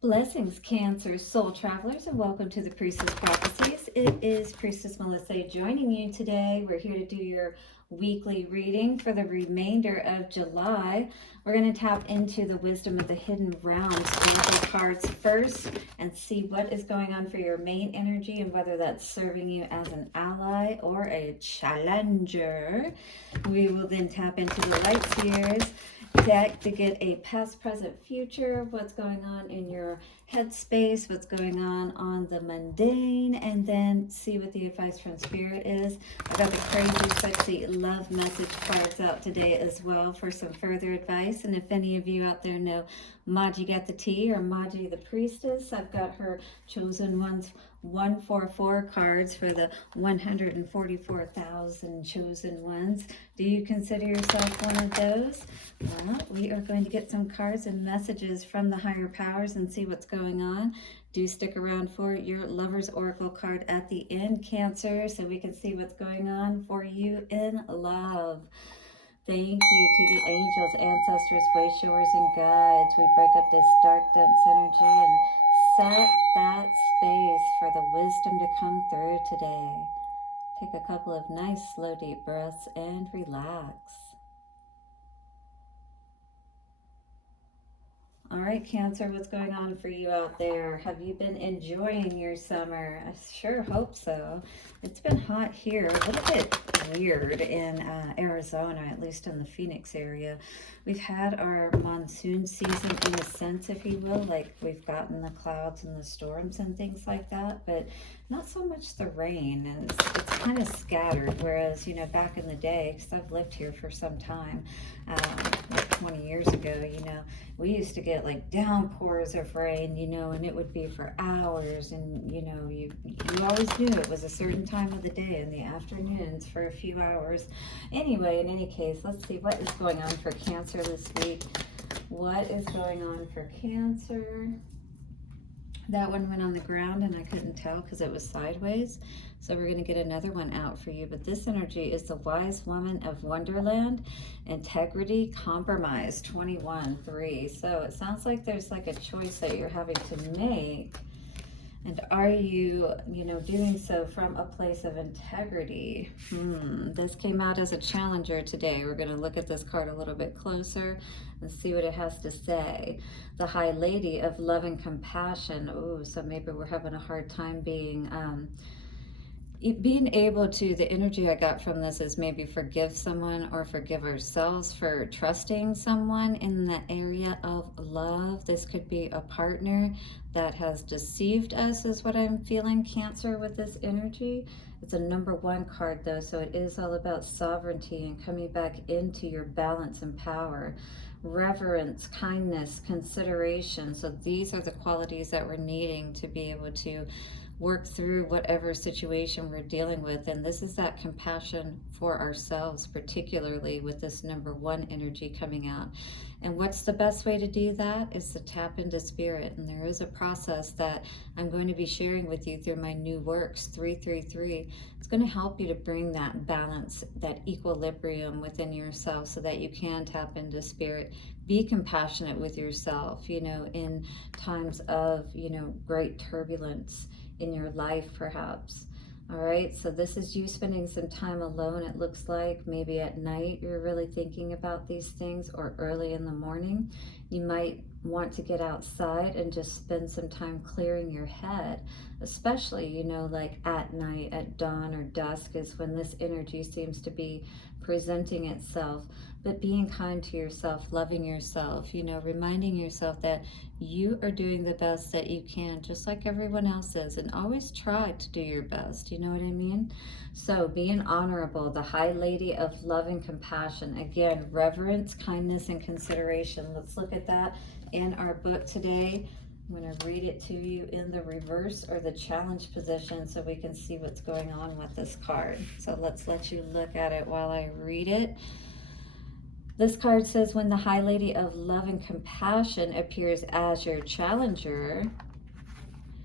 Blessings, Cancer soul travelers, and welcome to the Priestess Prophecies. It is Priestess Melissae joining you today. We're here to do your weekly reading for the remainder of July. We're going to tap into the wisdom of the hidden realms, read the cards first, and see what is going on for your main energy and whether that's serving you as an ally or a challenger. We will then tap into the light spheres deck to get a past, present, future, what's going on in your headspace, what's going on the mundane, and then see what the advice from Spirit is. I got the crazy, sexy love message cards out today as well for some further advice. And if any of you out there know Maji Got the Tea or Maji the Priestess, I've got her Chosen Ones 144 cards for the 144,000 chosen ones. Do you consider yourself one of those? Well, we are going to get some cards and messages from the higher powers and see what's going on. Do stick around for your Lover's Oracle card at the end, Cancer, so we can see what's going on for you in love. Thank you to the angels, ancestors, way showers, and guides. We break up this dark, dense energy and set that space for the wisdom to come through today. Take a couple of nice, slow, deep breaths and relax. All right, Cancer, what's going on for you out there? Have you been enjoying your summer? I sure hope so. It's been hot here, a little bit weird in Arizona, at least in the Phoenix area. We've had our monsoon season in a sense, if you will, like we've gotten the clouds and the storms and things like that, but not so much the rain, and it's kind of scattered, whereas, you know, back in the day, because I've lived here for some time, like 20 years ago, you know, we used to get like downpours of rain, you know, and it would be for hours, and you know, you always knew it was a certain time of the day in the afternoons for a few hours. Anyway, in any case, let's see what is going on for Cancer this week. What is going on for Cancer? That one went on the ground and I couldn't tell because it was sideways. So we're going to get another one out for you. But this energy is the Wise Woman of Wonderland, Integrity, Compromise, 21-3. So it sounds like there's like a choice that you're having to make. And are you, you know, doing so from a place of integrity? This came out as a challenger today. We're going to look at this card a little bit closer and see what it has to say. The High Lady of Love and Compassion. Oh, so maybe we're having a hard time being able to, the energy I got from this is maybe forgive someone or forgive ourselves for trusting someone in the area of love. This could be a partner that has deceived us, is what I'm feeling, Cancer, with this energy. It's a number 1 card though, so it is all about sovereignty and coming back into your balance and power. Reverence, kindness, consideration. So these are the qualities that we're needing to be able to work through whatever situation we're dealing with. And this is that compassion for ourselves, particularly with this number 1 energy coming out. And what's the best way to do that is to tap into Spirit. And there is a process that I'm going to be sharing with you through my new works, 333. It's going to help you to bring that balance, that equilibrium within yourself so that you can tap into Spirit. Be compassionate with yourself, you know, in times of, you know, great turbulence in your life, perhaps. All right, so this is you spending some time alone, it looks like. Maybe at night you're really thinking about these things, or early in the morning. You might want to get outside and just spend some time clearing your head, especially, you know, like at night, at dawn or dusk is when this energy seems to be presenting itself. But being kind to yourself, loving yourself, you know, reminding yourself that you are doing the best that you can, just like everyone else is, and always try to do your best, you know what I mean? So being honorable, the High Lady of Love and Compassion. Again, reverence, kindness, and consideration. Let's look at that in our book today. I'm going to read it to you in the reverse or the challenge position so we can see what's going on with this card. So let's let you look at it while I read it. This card says, when the High Lady of Love and Compassion appears as your challenger,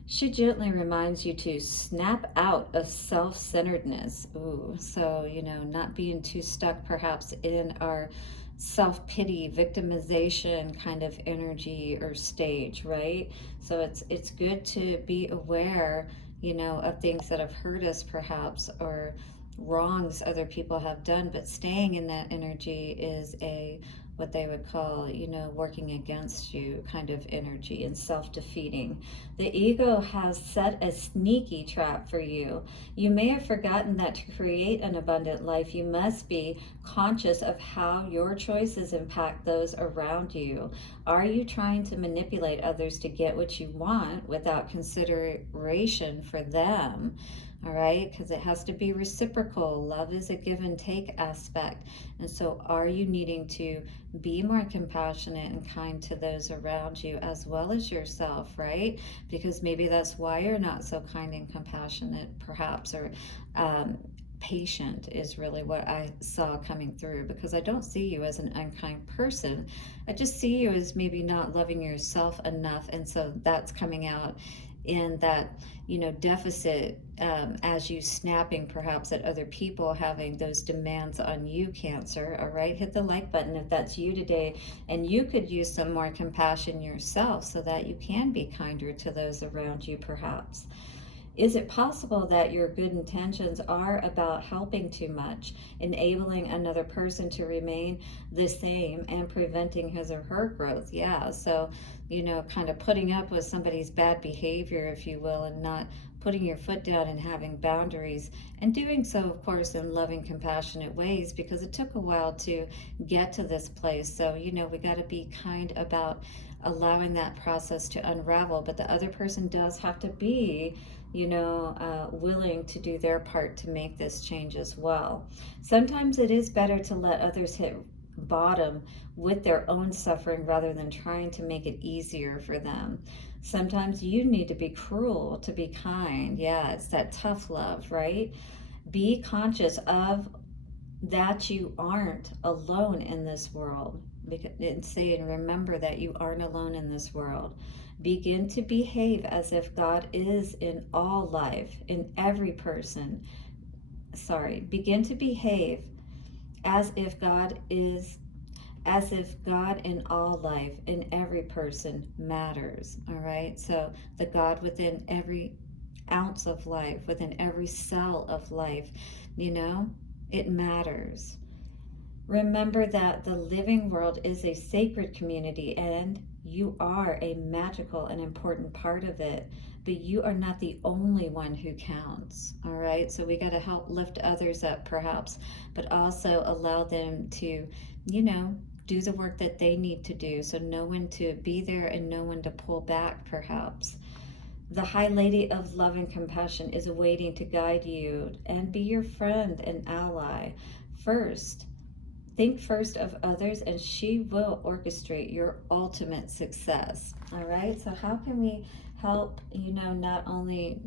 she gently reminds you to snap out of self-centeredness. Ooh, so, you know, not being too stuck perhaps in our self-pity, victimization kind of energy or stage, right? So it's good to be aware, of things that have hurt us perhaps, or wrongs other people have done, but staying in that energy is a what they would call, working against you kind of energy, and self-defeating. The ego has set a sneaky trap for you. You may have forgotten that to create an abundant life, you must be conscious of how your choices impact those around you. Are you trying to manipulate others to get what you want without consideration for them? All right, because it has to be reciprocal. Love is a give and take aspect. And so are you needing to be more compassionate and kind to those around you as well as yourself, right? Because maybe that's why you're not so kind and compassionate, perhaps, or patient is really what I saw coming through, because I don't see you as an unkind person. I just see you as maybe not loving yourself enough. And so that's coming out in that, deficit, as you snapping perhaps at other people, having those demands on you, Cancer. All right, hit the like button if that's you today, and you could use some more compassion yourself so that you can be kinder to those around you, perhaps. Is it possible that your good intentions are about helping too much, enabling another person to remain the same and preventing his or her growth? Yeah, so, kind of putting up with somebody's bad behavior, if you will, and not putting your foot down and having boundaries, and doing so, of course, in loving, compassionate ways, because it took a while to get to this place. So, we got to be kind about allowing that process to unravel, but the other person does have to be willing to do their part to make this change as well. Sometimes it is better to let others hit bottom with their own suffering rather than trying to make it easier for them. Sometimes you need to be cruel to be kind. Yeah, it's that tough love, right? Be conscious of that you aren't alone in this world, and remember that you aren't alone in this world. Begin to behave as if God is in all life, in every person. Begin to behave as if God in all life, in every person matters. All right, so the God within every ounce of life, within every cell of life, it matters. Remember that the living world is a sacred community, and you are a magical and important part of it, but you are not the only one who counts. All right, so we got to help lift others up, perhaps, but also allow them to, do the work that they need to do. So know when to be there and know when to pull back, perhaps. The High Lady of Love and Compassion is waiting to guide you and be your friend and ally. Think first of others, and she will orchestrate your ultimate success. All right, so how can we help, not only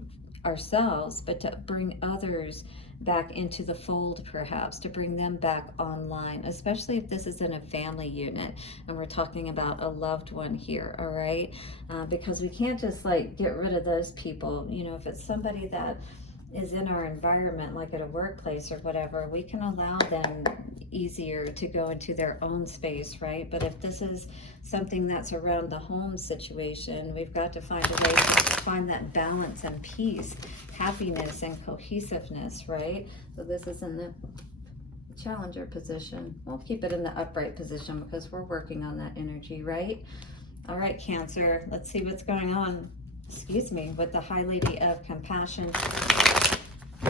ourselves, but to bring others back into the fold, perhaps, to bring them back online, especially if this is in a family unit and we're talking about a loved one here, all right? Because we can't just get rid of those people. If it's somebody that is in our environment, like at a workplace or whatever, we can allow them easier to go into their own space, right? But if this is something that's around the home situation, we've got to find a way to find that balance and peace, happiness and cohesiveness, right? So this is in the challenger position. We'll keep it in the upright position because we're working on that energy, right? All right, Cancer, let's see what's going on, with the High Lady of Compassion.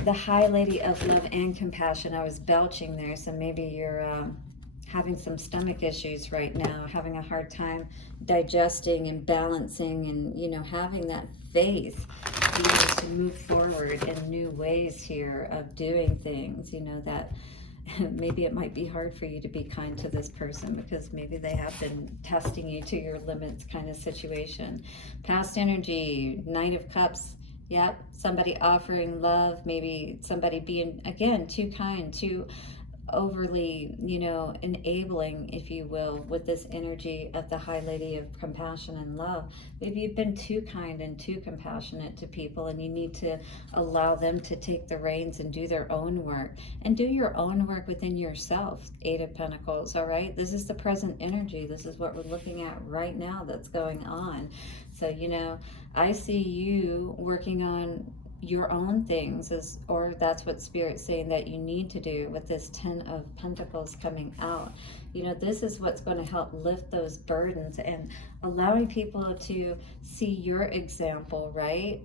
The High Lady of Love and Compassion. I was belching there, so maybe you're having some stomach issues right now, having a hard time digesting and balancing, and having that faith, to move forward in new ways here of doing things. That maybe it might be hard for you to be kind to this person because maybe they have been testing you to your limits kind of situation. Past energy, Knight of Cups. Yep, somebody offering love, maybe somebody being, again, too kind, too overly, enabling, if you will, with this energy of the High Lady of compassion and love. Maybe you've been too kind and too compassionate to people, and you need to allow them to take the reins and do their own work, and do your own work within yourself. Eight of Pentacles, all right? This is the present energy. This is what we're looking at right now that's going on. So, I see you working on your own things, or that's what Spirit's saying that you need to do with this 10 of Pentacles coming out. This is what's going to help lift those burdens and allowing people to see your example, right?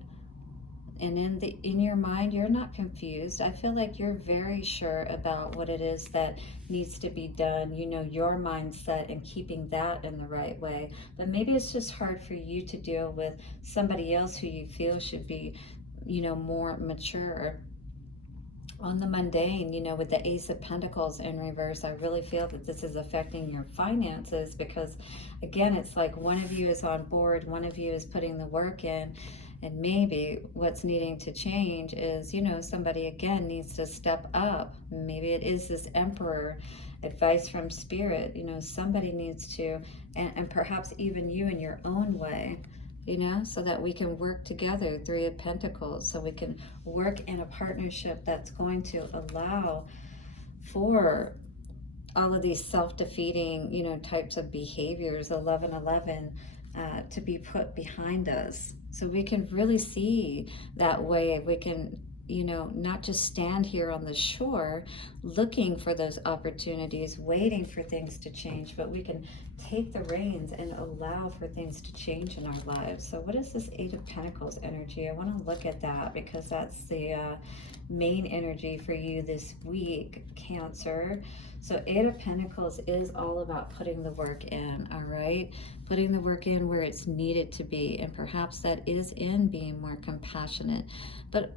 And in your mind, you're not confused. I feel like you're very sure about what it is that needs to be done. Your mindset and keeping that in the right way. But maybe it's just hard for you to deal with somebody else who you feel should be, more mature. On the mundane, with the Ace of Pentacles in reverse, I really feel that this is affecting your finances, because again, it's like one of you is on board, one of you is putting the work in, and maybe what's needing to change is, somebody again needs to step up. Maybe it is this Emperor. Advice from Spirit, somebody needs to, and perhaps even you in your own way, so that we can work together. Three of Pentacles, so we can work in a partnership that's going to allow for all of these self-defeating, types of behaviors, 1111, to be put behind us. So we can really see that way. We can, not just stand here on the shore looking for those opportunities, waiting for things to change, but we can take the reins and allow for things to change in our lives. So what is this Eight of Pentacles energy? I want to look at that, because that's the main energy for you this week, Cancer. So Eight of Pentacles is all about putting the work in, all right? Putting the work in where it's needed to be, and perhaps that is in being more compassionate. But,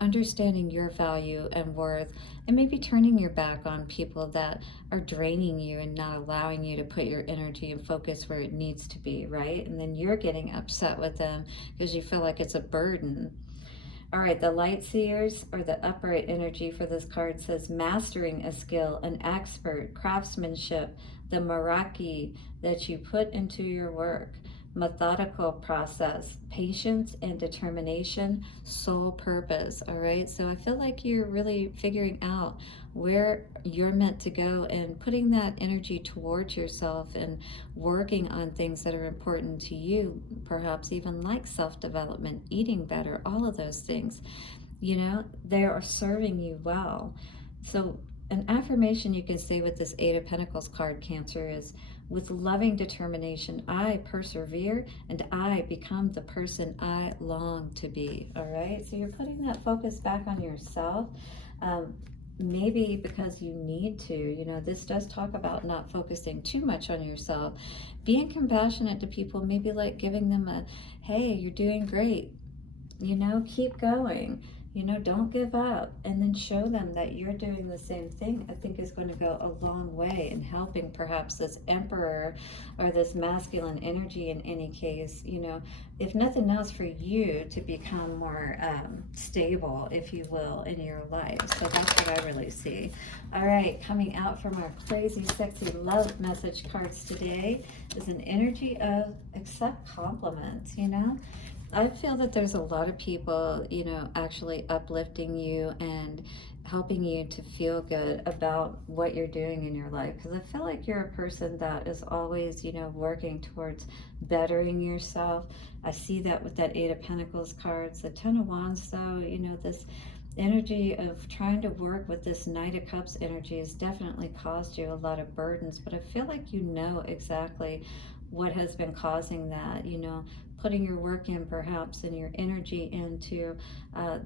understanding your value and worth, and maybe turning your back on people that are draining you and not allowing you to put your energy and focus where it needs to be, right? And then you're getting upset with them because you feel like it's a burden. All right, the Light Seers, or the upright energy for this card, says mastering a skill, an expert, craftsmanship, the Meraki that you put into your work, methodical process, patience and determination, soul purpose. All right, so I feel like you're really figuring out where you're meant to go and putting that energy towards yourself and working on things that are important to you, perhaps even like self-development, eating better, all of those things. They are serving you well. So an affirmation you can say with this Eight of Pentacles card, Cancer, is, with loving determination, I persevere and I become the person I long to be. All right, so you're putting that focus back on yourself. Maybe because you need to, this does talk about not focusing too much on yourself, being compassionate to people, maybe like giving them a, hey, you're doing great, keep going, don't give up, and then show them that you're doing the same thing. I think is going to go a long way in helping perhaps this Emperor or this masculine energy in any case, if nothing else, for you to become more stable, if you will, in your life. So that's what I really see. All right, coming out from our crazy, sexy love message cards today is an energy of accept compliments, I feel that there's a lot of people, actually uplifting you and helping you to feel good about what you're doing in your life. Because I feel like you're a person that is always, working towards bettering yourself. I see that with that Eight of Pentacles cards. The Ten of Wands, though, this energy of trying to work with this Knight of Cups energy has definitely caused you a lot of burdens. But I feel like you know exactly what has been causing that, putting your work in perhaps and your energy into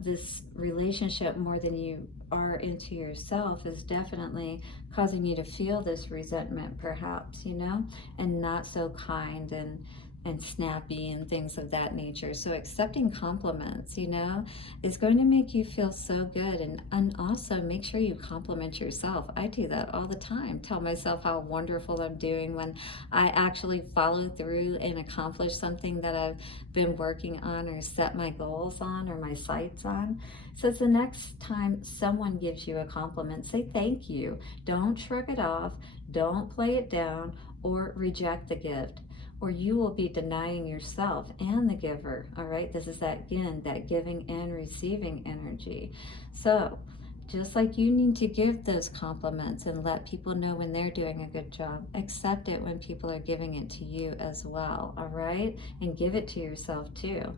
this relationship more than you are into yourself is definitely causing you to feel this resentment perhaps, and not so kind, and and snappy and things of that nature. So accepting compliments, you know, is going to make you feel so good. And also make sure you compliment yourself. I do that all the time. Tell myself how wonderful I'm doing when I actually follow through and accomplish something that I've been working on or set my goals on or my sights on. So it's the next time someone gives you a compliment, say thank you. Don't shrug it off. Don't play it down or reject the gift, or you will be denying yourself and the giver. All right, this is that, again, that giving and receiving energy. So just like you need to give those compliments and let people know when they're doing a good job, accept it when people are giving it to you as well. All right, and give it to yourself too.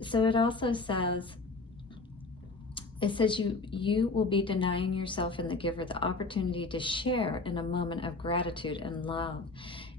So it also says, you will be denying yourself and the giver the opportunity to share in a moment of gratitude and love.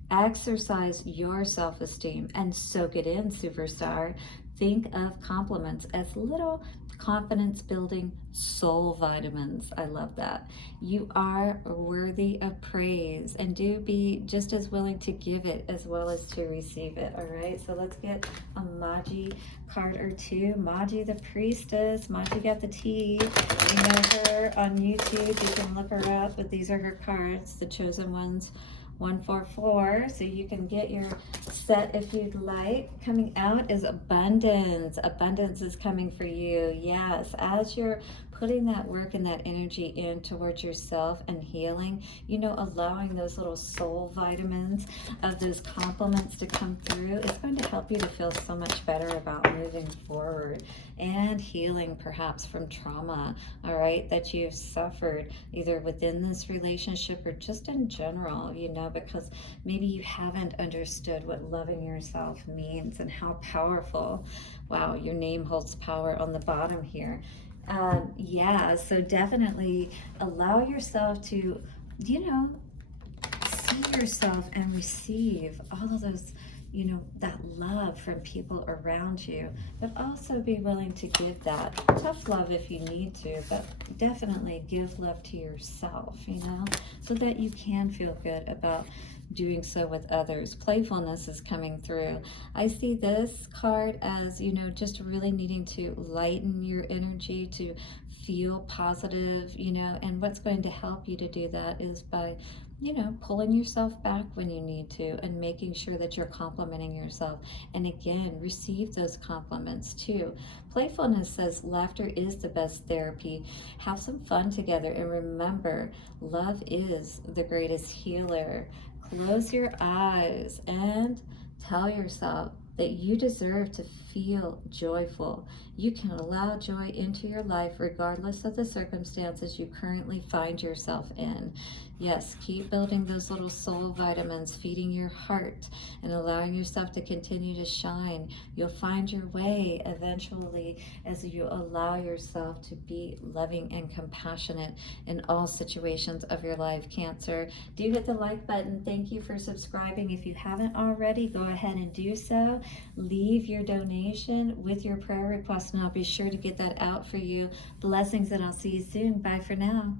Exercise your self-esteem and soak it in, superstar. Think of compliments as little confidence-building soul vitamins. I love that. You are worthy of praise, and do be just as willing to give it as well as to receive it. All right, so let's get a Maji card or two. Maji the Priestess. Maji got the tea. You know her on YouTube. You can look her up, but these are her cards, the chosen ones. 144, so you can get your set if you'd like. Coming out is abundance. Abundance is coming for you. Yes, as you're putting that work and that energy in towards yourself and healing, you know, allowing those little soul vitamins of those compliments to come through, it's going to help you to feel so much better about moving forward and healing perhaps from trauma, all right, that you've suffered either within this relationship or just in general, you know, because maybe you haven't understood what loving yourself means and how powerful. Wow, your name holds power on the bottom here. Yeah, so definitely allow yourself to, you know, see yourself and receive all of those, you know, that love from people around you, but also be willing to give that tough love if you need to, but definitely give love to yourself, you know, so that you can feel good about doing so with others. Playfulness is coming through. I see this card as, you know, just really needing to lighten your energy, to feel positive, you know, and what's going to help you to do that is by, you know, pulling yourself back when you need to and making sure that you're complimenting yourself. And again, receive those compliments too. Playfulness says laughter is the best therapy. Have some fun together, and remember, love is the greatest healer. Close your eyes and tell yourself that you deserve to feel joyful. You can allow joy into your life regardless of the circumstances you currently find yourself in. Yes, keep building those little soul vitamins, feeding your heart and allowing yourself to continue to shine. You'll find your way eventually as you allow yourself to be loving and compassionate in all situations of your life. Cancer, do hit the like button. Thank you for subscribing. If you haven't already, go ahead and do so. Leave your donation with your prayer request, and I'll be sure to get that out for you. Blessings, and I'll see you soon. Bye for now.